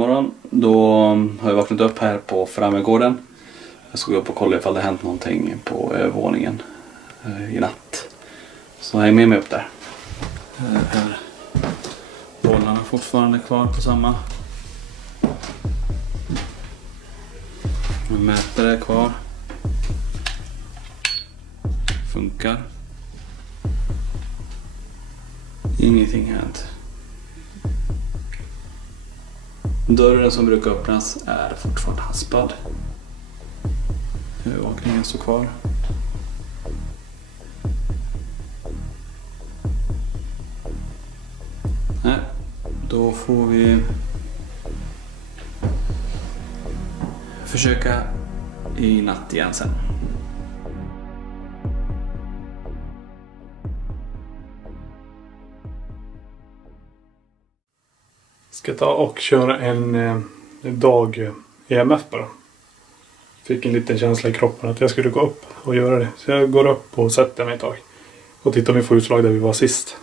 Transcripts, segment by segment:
morgon. Då har jag vaknat upp här på framgården. Jag ska gå upp och kolla ifall det hänt någonting på övervåningen i natt. Så jag är med mig upp där. Här. Bollarna fortfarande kvar på samma. En mätare är kvar. Funkar. Ingenting hänt. Dörren som brukar öppnas är fortfarande haspad. Övervakningen står kvar. Nej, då får vi försöka i natt igen sen. Ska ta och köra en dag EMF bara. Fick en liten känsla i kroppen att jag skulle gå upp och göra det. Så jag går upp och sätter mig ett tag. Och tittar om vi får utslag där vi var sist.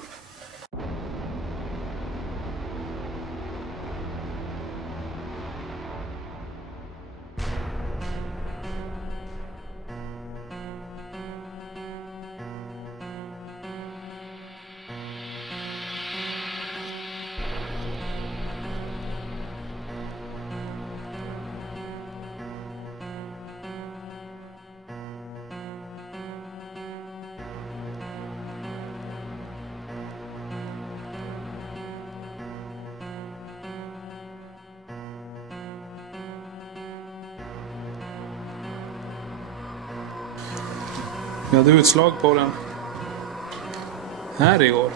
Vi hade utslag på den här igår.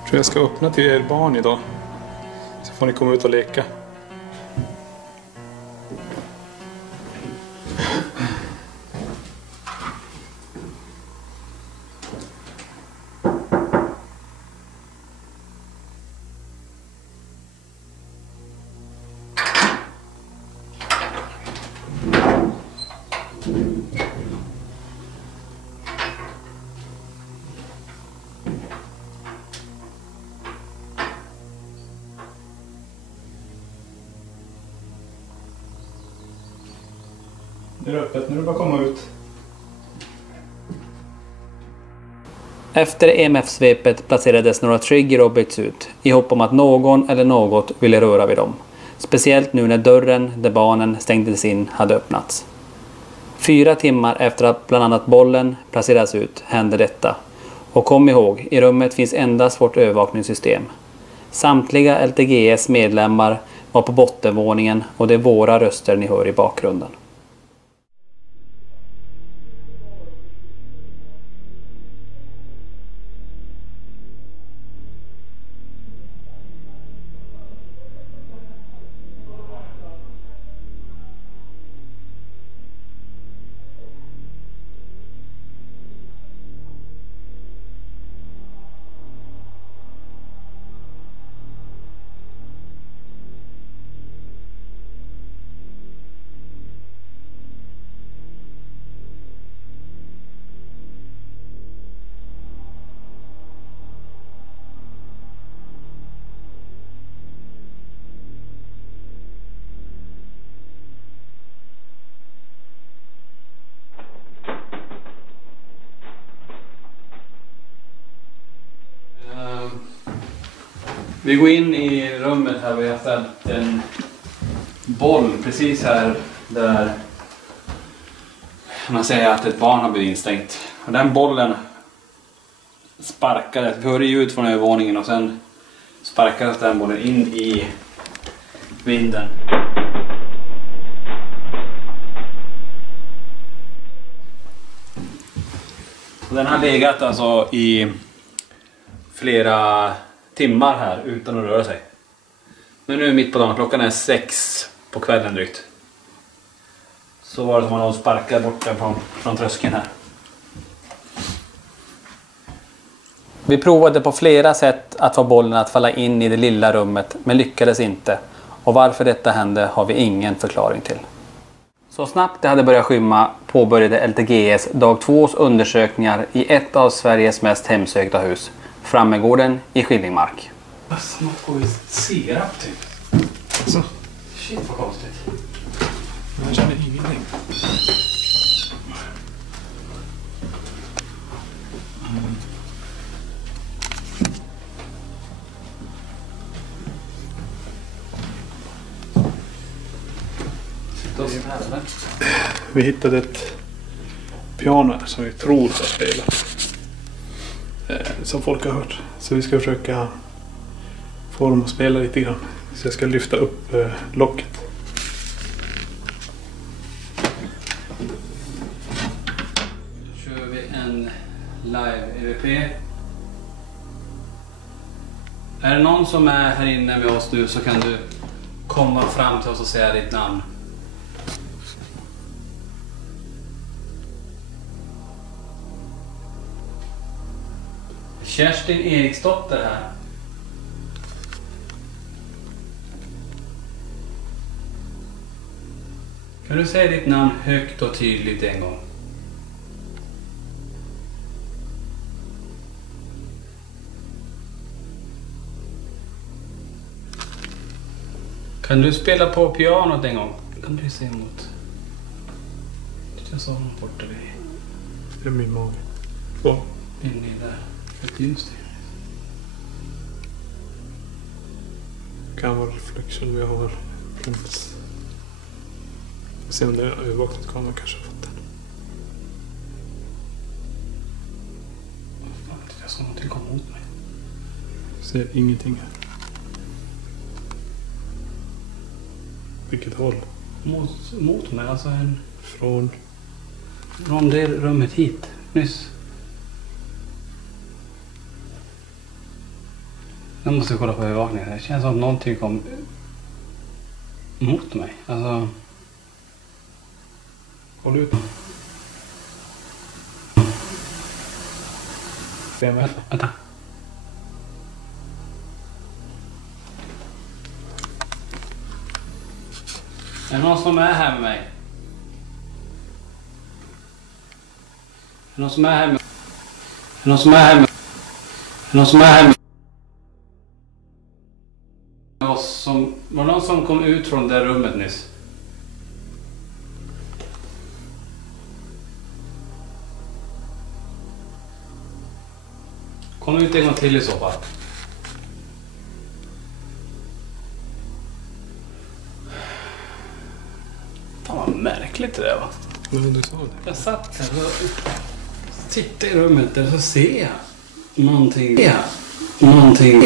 Jag tror jag ska öppna till er barn idag. Så får ni komma ut och leka. Nu är det öppet, nu är det bara komma ut. Efter EMF-svepet placerades några trigger objects ut i hopp om att någon eller något ville röra vid dem. Speciellt nu när dörren där barnen stängdes in hade öppnats. 4 timmar efter att bland annat bollen placerades ut hände detta. Och kom ihåg, i rummet finns endast vårt övervakningssystem. Samtliga LTGS medlemmar var på bottenvåningen och det är våra röster ni hör i bakgrunden. Vi går in i rummet här. Vi har ställt en boll precis här där man säger att ett barn har blivit instängt. Och den bollen sparkades. Vi hörde ljud från övervåningen och sen sparkades den bollen in i vinden. Och den har legat alltså i flera timmar här utan att röra sig. Men nu mitt på dagen, klockan är 6 på kvällen drygt. Så var det som att någon sparkade bort den från tröskeln här. Vi provade på flera sätt att få bollen att falla in i det lilla rummet men lyckades inte. Och varför detta hände har vi ingen förklaring till. Så snabbt det hade börjat skymma påbörjade LTGS dag 2:s undersökningar i ett av Sveriges mest hemsökta hus, Frammegården i Skillingmark. Som att gå i sirap typ. Alltså, Shit vad konstigt. jag känner ingenting. Vi hittade ett piano här som vi tror ska spela. Som folk har hört. Så vi ska försöka få dem att spela lite grann. Så jag ska lyfta upp locket. Då kör vi en live-EVP. Är det någon som är här inne med oss nu så kan du komma fram till oss och säga ditt namn. Kerstin Eriksdotter här. Kan du säga ditt namn högt och tydligt en gång? Kan du spela på pianot en gång? Kan du se emot? Jag sa honom borta vid. Det är min mage. Två. Inne där. Ett ljus. Kan vara reflection vi har. Se om det är övervakningskameran kanske har fått den. Fan, jag såg någonting komma mot mig. Ser ingenting här. Vilket håll? Mot mig, alltså en... Från det rummet hit, nyss. Jag måste kolla på övervakningen. Det känns som att någonting kom mot mig. Alltså... Håll ut. Vänta. Är det någon som är här med mig? Är det någon som är här med mig? Är det någon som är här med mig? Är det någon som är här med mig? Var det någon som kom ut från det rummet nyss? Kom ut en gång till i så fall. Fan vad märkligt det där va? Men du sa det. Jag satt här och tittade i rummet där så ser jag någonting. Någonting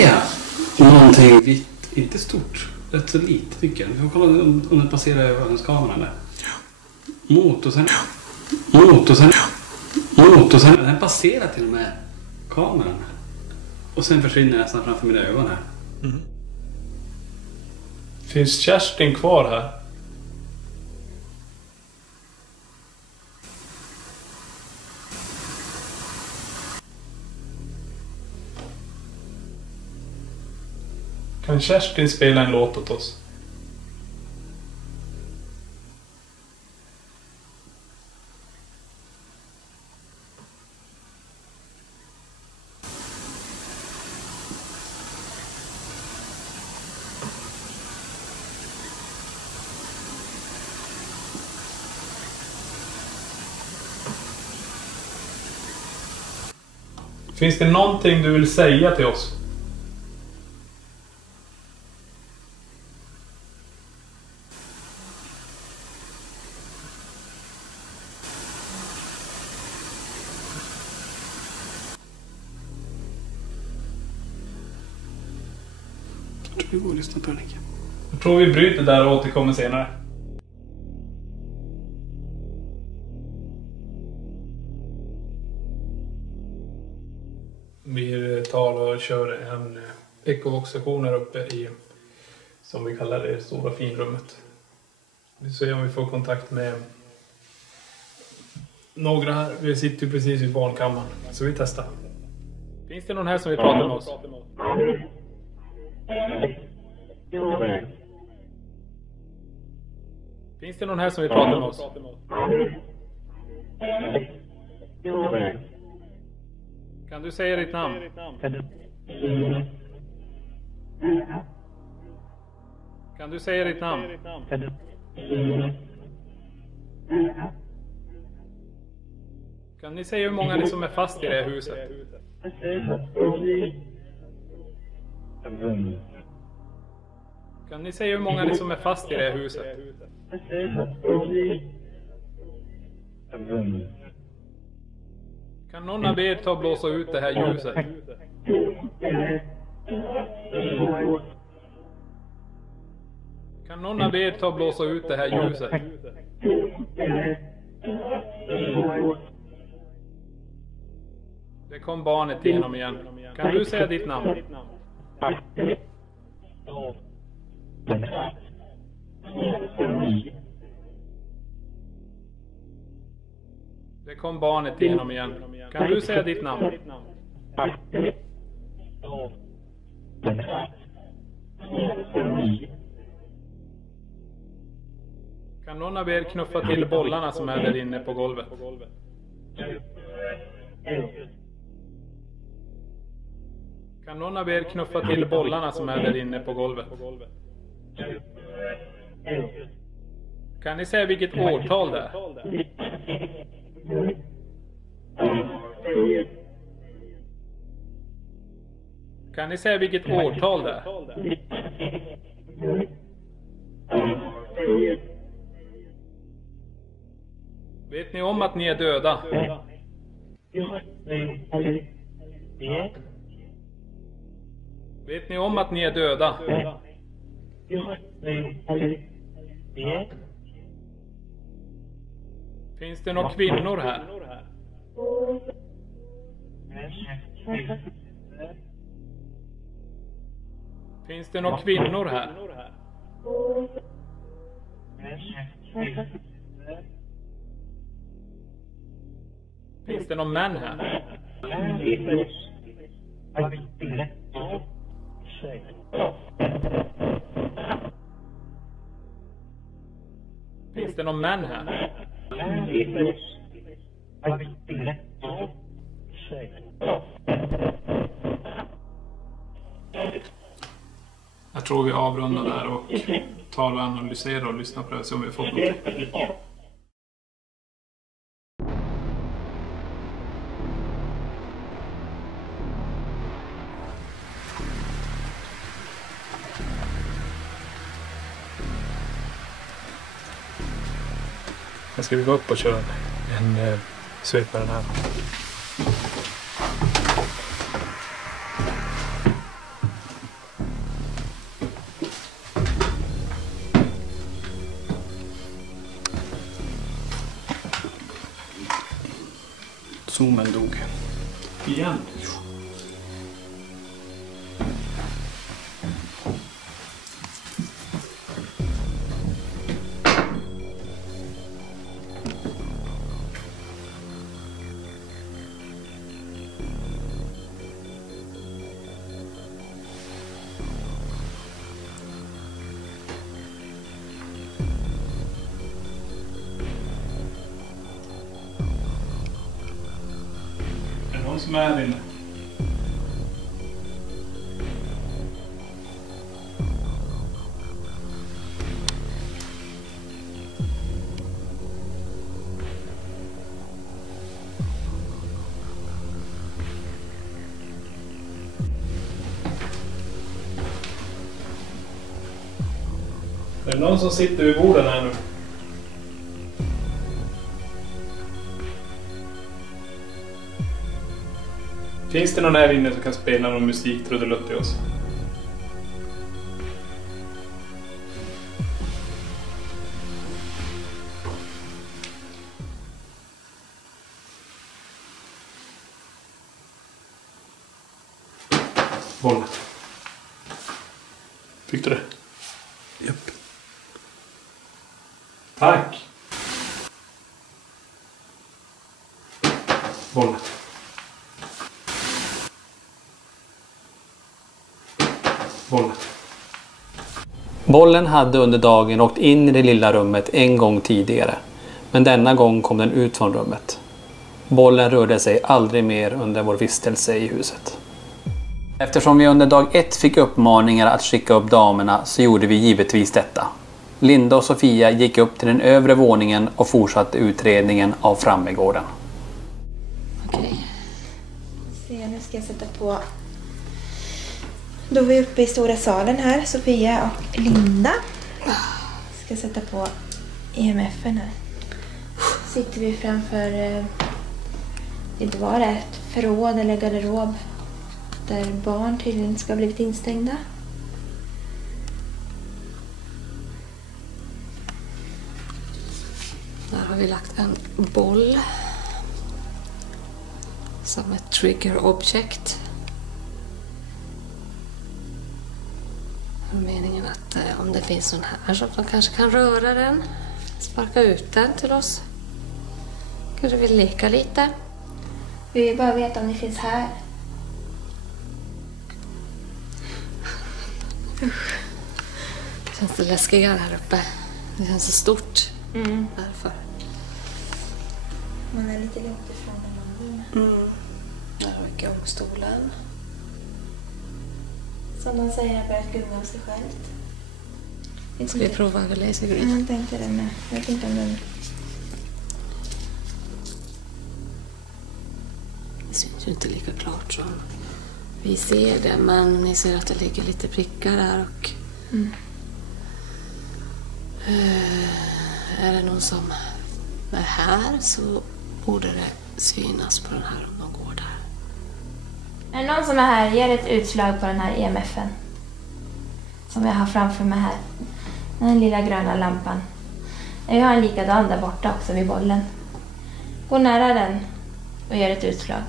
vitt. Inte stort. Rätt så lite tycker jag. Vi får kolla om det passerar övervakningskameran där. Mot och sen. Den passerar till och med kameran. Och sen försvinner nästan framför mina ögon här. Mm. Finns Kerstin kvar här? Kan Kerstin spela en låt åt oss? Finns det någonting du vill säga till oss? Jag tror vi går och lyssnar på den. Jag tror vi bryter där och återkommer senare. Vi tar och kör en ekovox-session här uppe i, som vi kallar det, stora finrummet. Vi ser om vi får kontakt med några här. Vi sitter ju precis i barnkammaren, så vi testar. Finns det någon här som vill prata med oss? Finns det någon här som vill prata med oss? Kan du säga ditt namn? Kan du säga ditt namn? Kan ni säga hur många ni som är fast i det här huset? Kan ni säga hur många ni som är fast i det här huset? Kan någon av er ta och blåsa ut det här ljuset? Kan någon av er ta och blåsa ut det här ljuset? Det kom barnet igenom igen. Kan du säga ditt namn? Det kom barnet igenom igen. Kan du säga ditt namn? Kan någon av er knuffa till bollarna som är där inne på golvet? Kan någon av er knuffa till bollarna som är där inne på golvet? Kan ni säga vilket årtal det är? Kan ni säga vilket årtal det är? Vet ni om att ni är döda? Vet ni om att ni är döda? Finns det några kvinnor här? Finns det några kvinnor här? Finns det någon män här? Finns det någon män här? Jag tror vi avrundar där och tar och analyserar och lyssnar på det så om vi får något. Jag ska vi gå upp och köra en svep med den här. Zoomen dog. Igen. Som är här inne. Är det någon som sitter vid borden här nu? Finns det någon här inne som kan spela någon musik trudelutt till oss? Bollen. Fick du det? Japp. Tack. Bollen. Bollen. Bollen hade under dagen åkt in i det lilla rummet en gång tidigare. Men denna gång kom den ut från rummet. Bollen rörde sig aldrig mer under vår vistelse i huset. Eftersom vi under dag 1 fick uppmaningar att skicka upp damerna så gjorde vi givetvis detta. Linda och Sofia gick upp till den övre våningen och fortsatte utredningen av Frammegården. Okej. Nu ska jag sätta på... Då är vi uppe i stora salen här, Sofia och Linda. Ska sätta på EMF:en här. Sitter vi framför... inte var det ett förråd eller garderob där barn tydligen ska ha blivit instängda. Där har vi lagt en boll som ett trigger object. Meningen att om det finns någon här så att de kanske kan röra den, sparka ut den till oss. Kanske vill leka lite. Vi vill bara veta om ni finns här. Känns det läskigare här uppe? Det känns så stort. Därför. Man är lite långt ifrån den andra. Där har vi gångstolen. Som de säger har börjat gunga av sig självt. Ska vi prova över lasergrid? Jag tänkte det med. Jag vet inte om den... Det syns ju inte lika klart som vi ser det, men ni ser att det ligger lite prickar där och är det någon som är här så borde det synas på den här om de går där. Är det någon som är här? Ger ett utslag på den här EMF:en. Som jag har framför mig här. Den lilla gröna lampan. Jag har en likadan där borta också vid bollen. Gå nära den och gör ett utslag.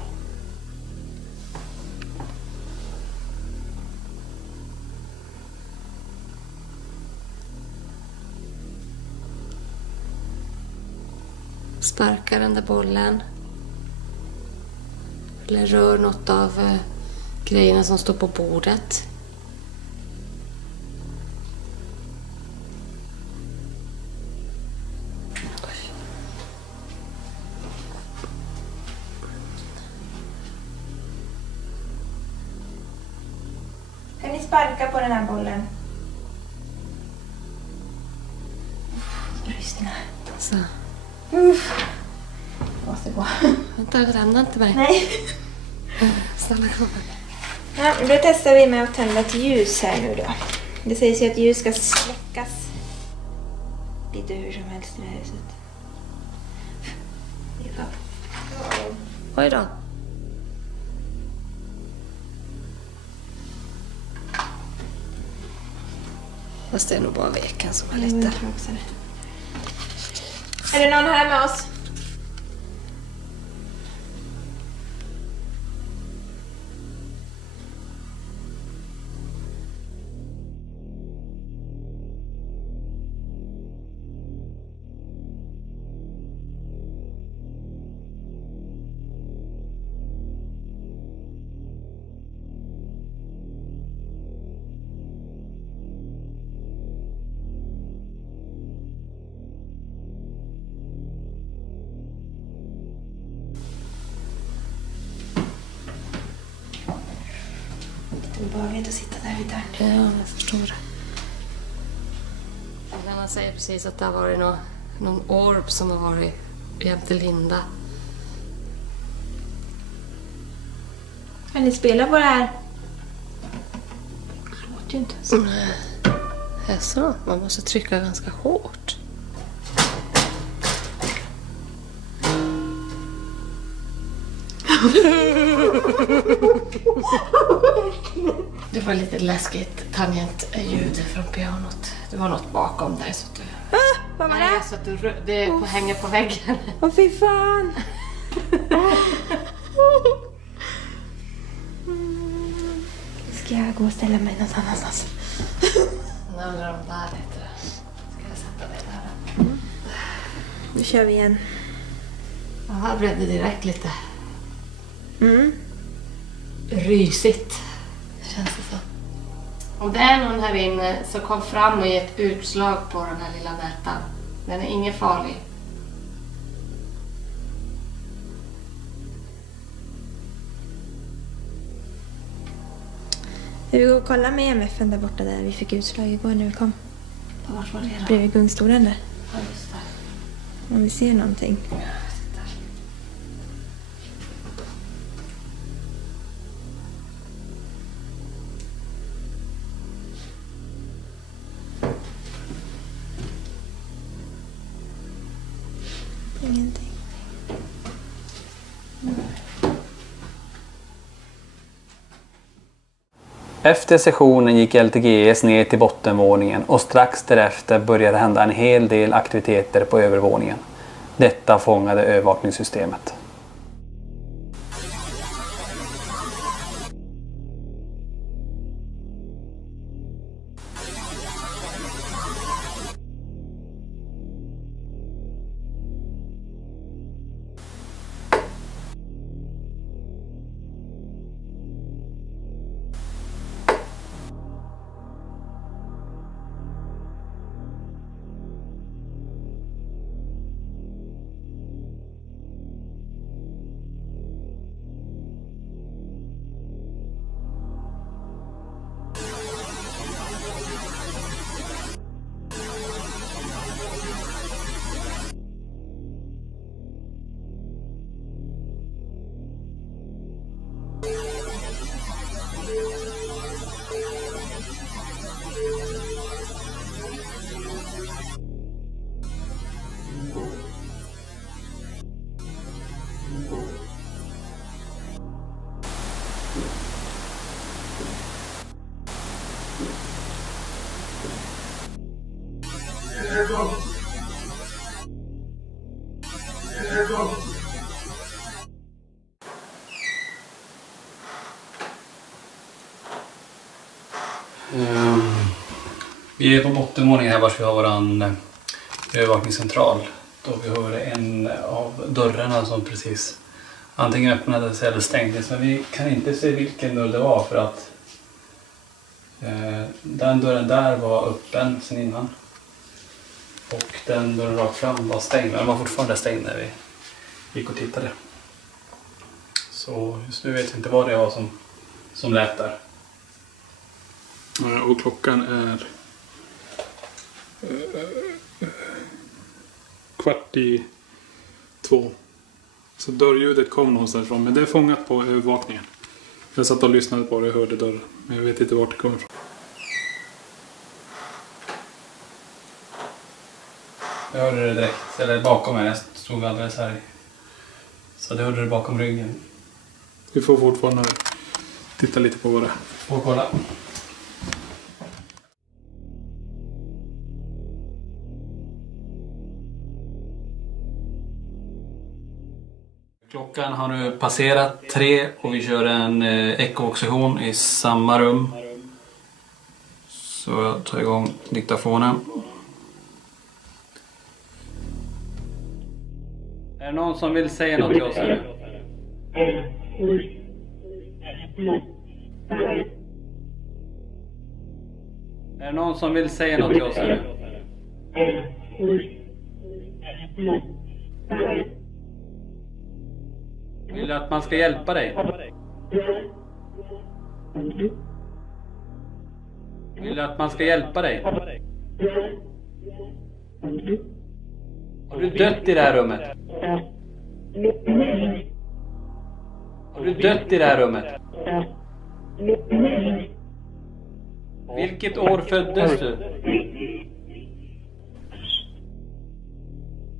Sparkar den där bollen. Eller rör något av grejerna som står på bordet. Kan ni sparka på den här bollen? Ryssarna. Så. Jag måste gå. Vänta, lämna inte mig. Nej. Stanna kvar. Ja, då testar vi med att tända ett ljus här nu då. Det sägs ju att ljus ska släckas lite hur som helst i det här huset. Oj då. Fast det är nog bara veken som är lite... Jag tror också det. Är det någon här med oss? Obehagligt att sitta där vid dörren. Ja, jag förstår det. Han säger precis att det har varit någon orb som har varit jämte Linda. Kan ni spela på det här? Det låter ju inte så. Så, man måste trycka ganska hårt. Det var lite läskigt tangentljud från pianot. Det var något bakom dig så att du... Vad var det? Nej, så att det hänger på väggen. Åh fy fan! Ska jag gå och ställa mig någon annanstans? Nu undrar de där lite. Ska jag sätta dig där? Nu kör vi igen. Ja, här blev det direkt lite rysigt. Känns det så. Om det är någon här inne så kom fram och ge ett utslag på den här lilla mätaren. Den är ingen farlig. Vi går och kollar med EMF:en där borta där vi fick utslag igår när vi kom. Vart var det då? Bredvid gungstolen där. Ja, just det. Om vi ser någonting. Ingenting. Efter sessionen gick LTGS ner till bottenvåningen och strax därefter började hända en hel del aktiviteter på övervåningen. Detta fångade övervakningssystemet. Vi är på bottenvåningen här vars vi har våran övervakningscentral. Då vi hörde en av dörrarna som precis antingen öppnades eller stängdes. Men vi kan inte se vilken dörr det var för att den dörren där var öppen sedan innan. Och den dörren rakt fram var stängd. Men den var fortfarande stängd när vi gick och tittade. Så just nu vet jag inte vad det var som lät där. Och klockan är 1:45. Så dörrljudet kom någonstans ifrån. Men det är fångat på övervakningen. Jag satt och lyssnade på det och hörde dörren. Men jag vet inte vart det kommer ifrån. Jag hörde det direkt, eller bakom mig. Jag stod alldeles här. Så det hörde det bakom ryggen. Vi får fortfarande titta lite på vad det är. Och kolla. Klockan har nu passerat 3 och vi kör en ekosession i samma rum. Så jag tar igång diktafonen. Är det någon som vill säga något till oss här? Är det någon som vill säga något till oss här? Vill du att man ska hjälpa dig? Vill du att man ska hjälpa dig? Har du dött i det här rummet? Har du dött i det här rummet? Vilket år föddes du?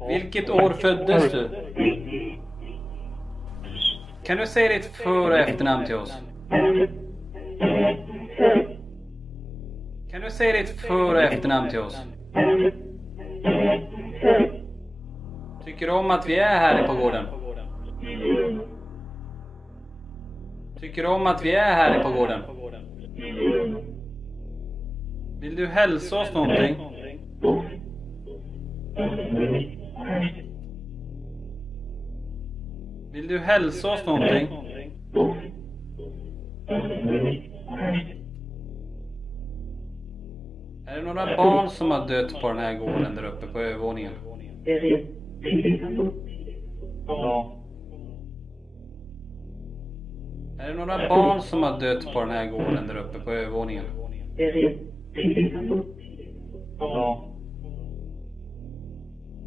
Vilket år föddes du? Kan du säga ditt för- och efternamn till oss? Kan du säga ditt för- och efternamn till oss? Tycker du om att vi är här på gården? Tycker du om att vi är här på gården? Vill du hälsa oss någonting? Vill du hälsa oss någonting? Är det några barn som har dött på den här gården där uppe på övervåningen? Är det några barn som har dött på den här gården där uppe på övervåningen?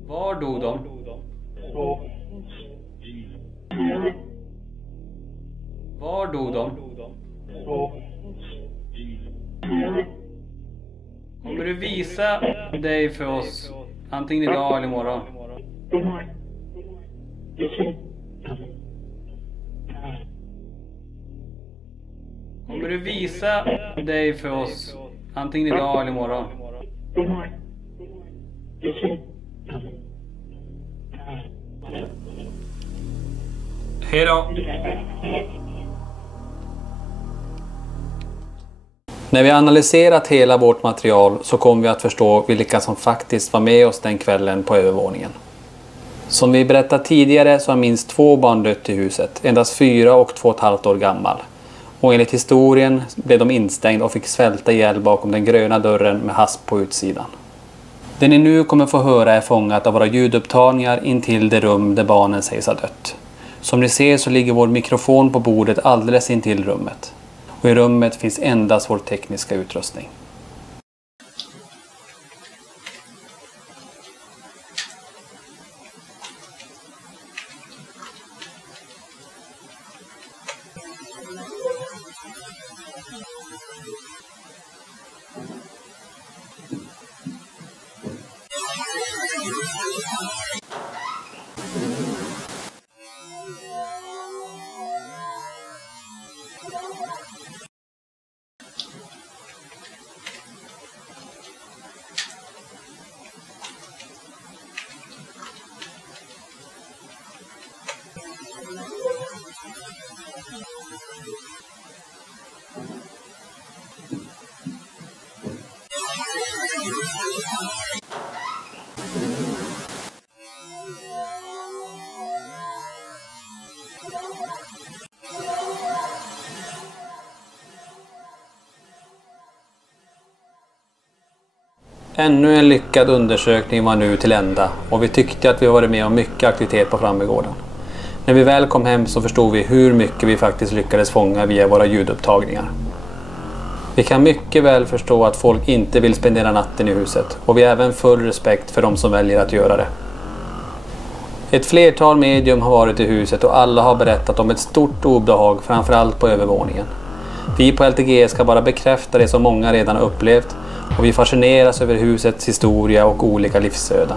Var dog de? Var dog de? Kommer du visa dig för oss antingen idag eller imorgon? Kommer du visa dig för oss antingen idag eller imorgon? Hej då! När vi analyserat hela vårt material så kommer vi att förstå vilka som faktiskt var med oss den kvällen på övervåningen. Som vi berättat tidigare så har minst 2 barn dött i huset, endast 4 och 2,5 år gammal. Och enligt historien blev de instängda och fick svälta ihjäl bakom den gröna dörren med hasp på utsidan. Det ni nu kommer få höra är fångat av våra ljudupptagningar intill det rum där barnen sägs ha dött. Som ni ser så ligger vår mikrofon på bordet alldeles intill rummet. Och i rummet finns endast vår tekniska utrustning. Ännu en lyckad undersökning var nu till ända och vi tyckte att vi varit med om mycket aktivitet på Frammegården. När vi väl kom hem så förstod vi hur mycket vi faktiskt lyckades fånga via våra ljudupptagningar. Vi kan mycket väl förstå att folk inte vill spendera natten i huset och vi har även full respekt för de som väljer att göra det. Ett flertal medium har varit i huset och alla har berättat om ett stort obehag, framförallt på övervåningen. Vi på LTG ska bara bekräfta det som många redan har upplevt och vi fascineras över husets historia och olika livsöden.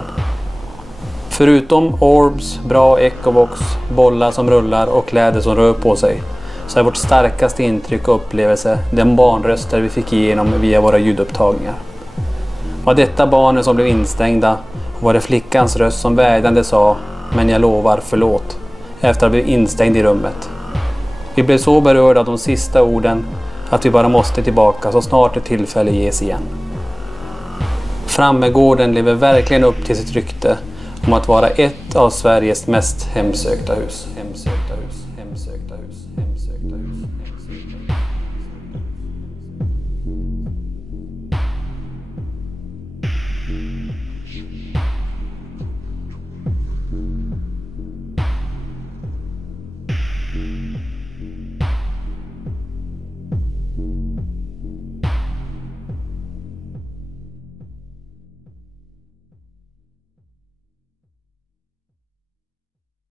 Förutom orbs, bra ecovox, bollar som rullar och kläder som rör på sig så är vårt starkaste intryck och upplevelse den barnröster vi fick igenom via våra ljudupptagningar. Var detta barnen som blev instängda och var det flickans röst som vädjande sa "men jag lovar förlåt" efter att ha blivit instängd i rummet. Vi blev så berörda av de sista orden att vi bara måste tillbaka så snart ett tillfälle ges igen. Frammegården lever verkligen upp till sitt rykte om att vara ett av Sveriges mest hemsökta hus.